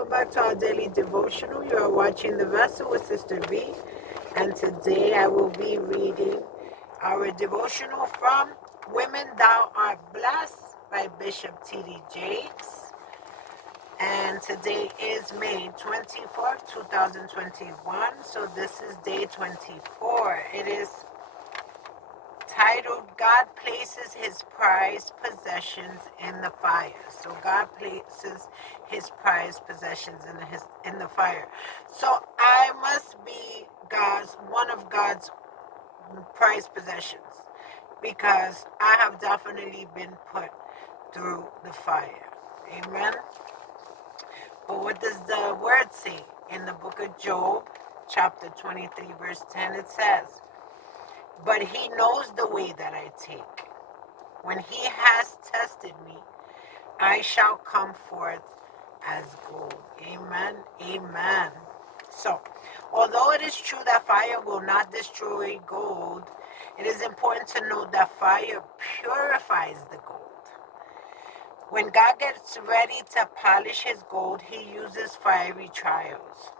welcome back to our daily devotional. You are watching The Vessel with Sister B, and today I will be reading our devotional from Women Thou Art Blessed by Bishop T.D. Jakes. And today is May 24th, 2021, so this is day 24. It is titled, God Places His Prized Possessions in the Fire. So God places His prized possessions in the fire. So I must be one of God's prized possessions, because I have definitely been put through the fire. Amen. But what does the word say? In the book of Job, chapter 23, verse 10, it says, but He knows the way that I take. When He has tested me, I shall come forth as gold. Amen. Amen. So, although it is true that fire will not destroy gold, it is important to note that fire purifies the gold. When God gets ready to polish His gold, He uses fiery trials.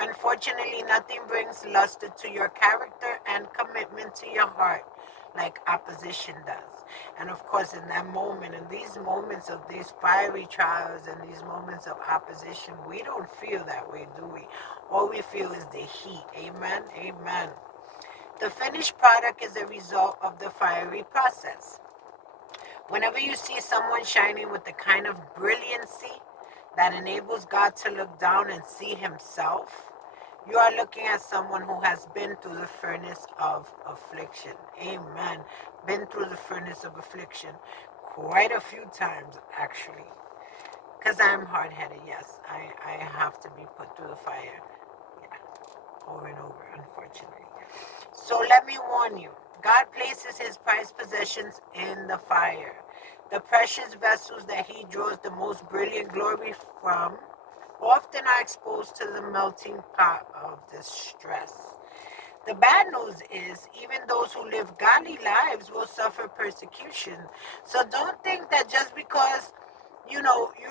Unfortunately, nothing brings luster to your character and commitment to your heart like opposition does. And of course, in that moment, in these moments of these fiery trials and these moments of opposition, we don't feel that way, do we? All we feel is the heat. Amen. Amen. The finished product is a result of the fiery process. Whenever you see someone shining with the kind of brilliancy that enables God to look down and see Himself, you are looking at someone who has been through the furnace of affliction. Amen. Been through the furnace of affliction quite a few times, actually. Because I'm hard-headed, yes. I have to be put through the fire. Yeah, over and over, unfortunately. So let me warn you. God places His prized possessions in the fire. The precious vessels that He draws the most brilliant glory from often are exposed to the melting pot of distress. The bad news is, even those who live godly lives will suffer persecution. So don't think that just because you're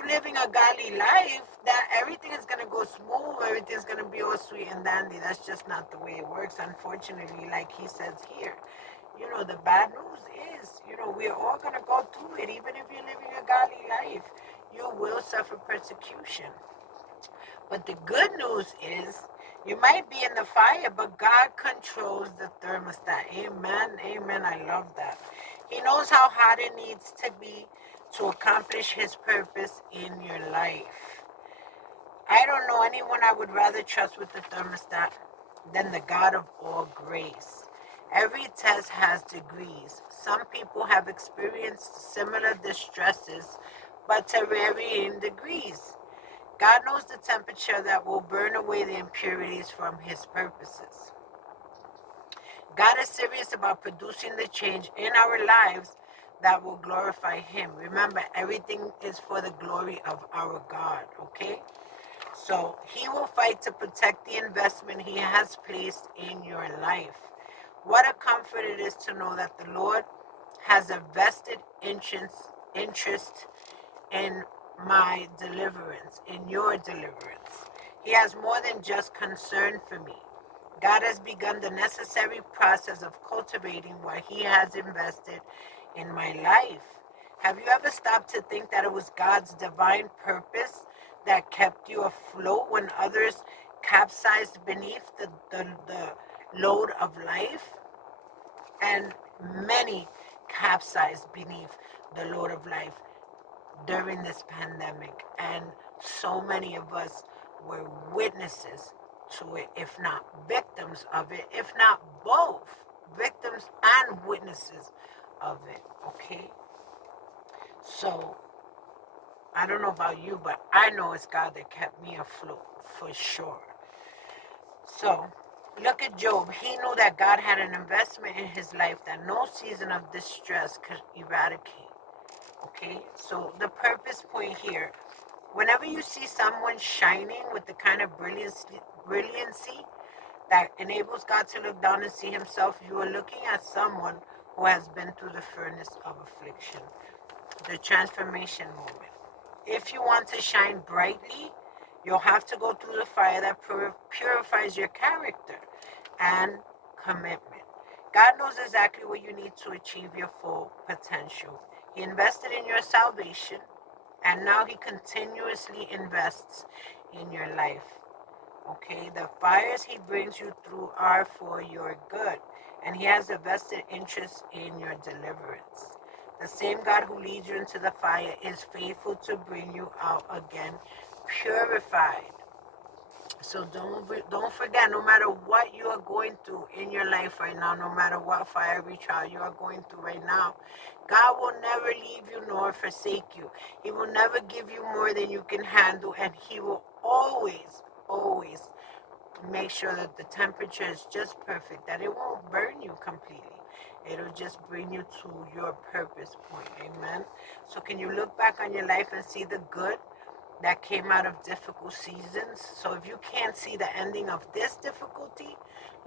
living a godly life, that everything is going to go smooth, everything's going to be all sweet and dandy. That's just not the way it works, unfortunately, like he says here. The bad news is, we're all going to go through it. Even if you're living a godly life, you will suffer persecution. But the good news is, you might be in the fire, but God controls the thermostat. Amen. Amen. I love that. He knows how hot it needs to be to accomplish His purpose in your life. I don't know anyone I would rather trust with the thermostat than the God of all grace. Every test has degrees. Some people have experienced similar distresses, but to varying degrees. God knows the temperature that will burn away the impurities from His purposes. God is serious about producing the change in our lives that will glorify Him. Remember, everything is for the glory of our God, okay? So He will fight to protect the investment He has placed in your life. What a comfort it is to know that the Lord has a vested interest in my deliverance, in your deliverance. He has more than just concern for me. God has begun the necessary process of cultivating what He has invested in my life. Have you ever stopped to think that it was God's divine purpose that kept you afloat when others capsized beneath the load of life? And many capsized beneath the load of life during this pandemic, and so many of us were witnesses to it, if not victims of it, if not both victims and witnesses of it. Okay, so I don't know about you, but I know it's God that kept me afloat for sure. So look at Job. He knew that God had an investment in his life that no season of distress could eradicate. Okay, so the purpose point here, whenever you see someone shining with the kind of brilliancy that enables God to look down and see Himself, you are looking at someone who has been through the furnace of affliction, the transformation moment. If you want to shine brightly, You'll have to go through the fire that purifies your character and commitment. God knows exactly what you need to achieve your full potential. He invested in your salvation, and now He continuously invests in your life. Okay, the fires He brings you through are for your good, and He has a vested interest in your deliverance. The same God who leads you into the fire is faithful to bring you out again purified. So don't forget, no matter what you are going through in your life right now, no matter what fiery trial you are going through right now, God will never leave you nor forsake you. He will never give you more than you can handle, and He will always make sure that the temperature is just perfect, that it won't burn you completely. It'll just bring you to your purpose point. Amen. So can you look back on your life and see the good that came out of difficult seasons? So if you can't see the ending of this difficulty,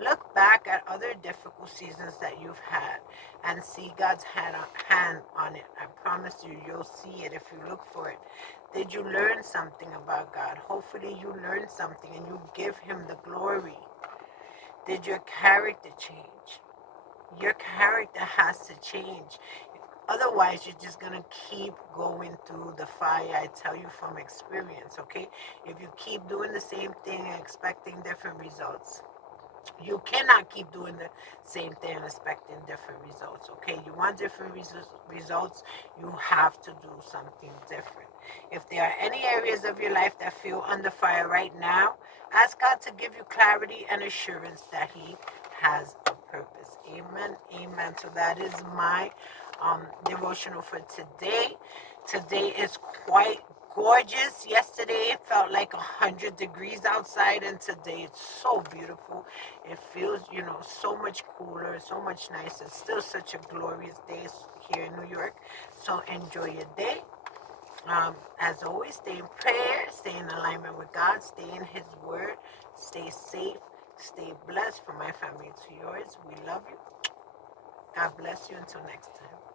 look back at other difficult seasons that you've had and see God's hand on it. I promise you, you'll see it if you look for it. Did you learn something about God? Hopefully you learned something and you give Him the glory. Did your character change? Your character has to change. Otherwise, you're just going to keep going through the fire. I tell you from experience, okay? If you keep doing the same thing and expecting different results, you cannot keep doing the same thing and expecting different results, okay? You want different results, you have to do something different. If there are any areas of your life that feel under fire right now, ask God to give you clarity and assurance that He has a purpose. Amen. Amen. So that is my devotional for today. Today is quite gorgeous. Yesterday it felt like 100 degrees outside, and today it's so beautiful. It feels, so much cooler, so much nicer. It's still such a glorious day here in New York. So enjoy your day. As always, stay in prayer, stay in alignment with God, stay in His Word, stay safe, stay blessed. From my family to yours, we love you. God bless you. Until next time.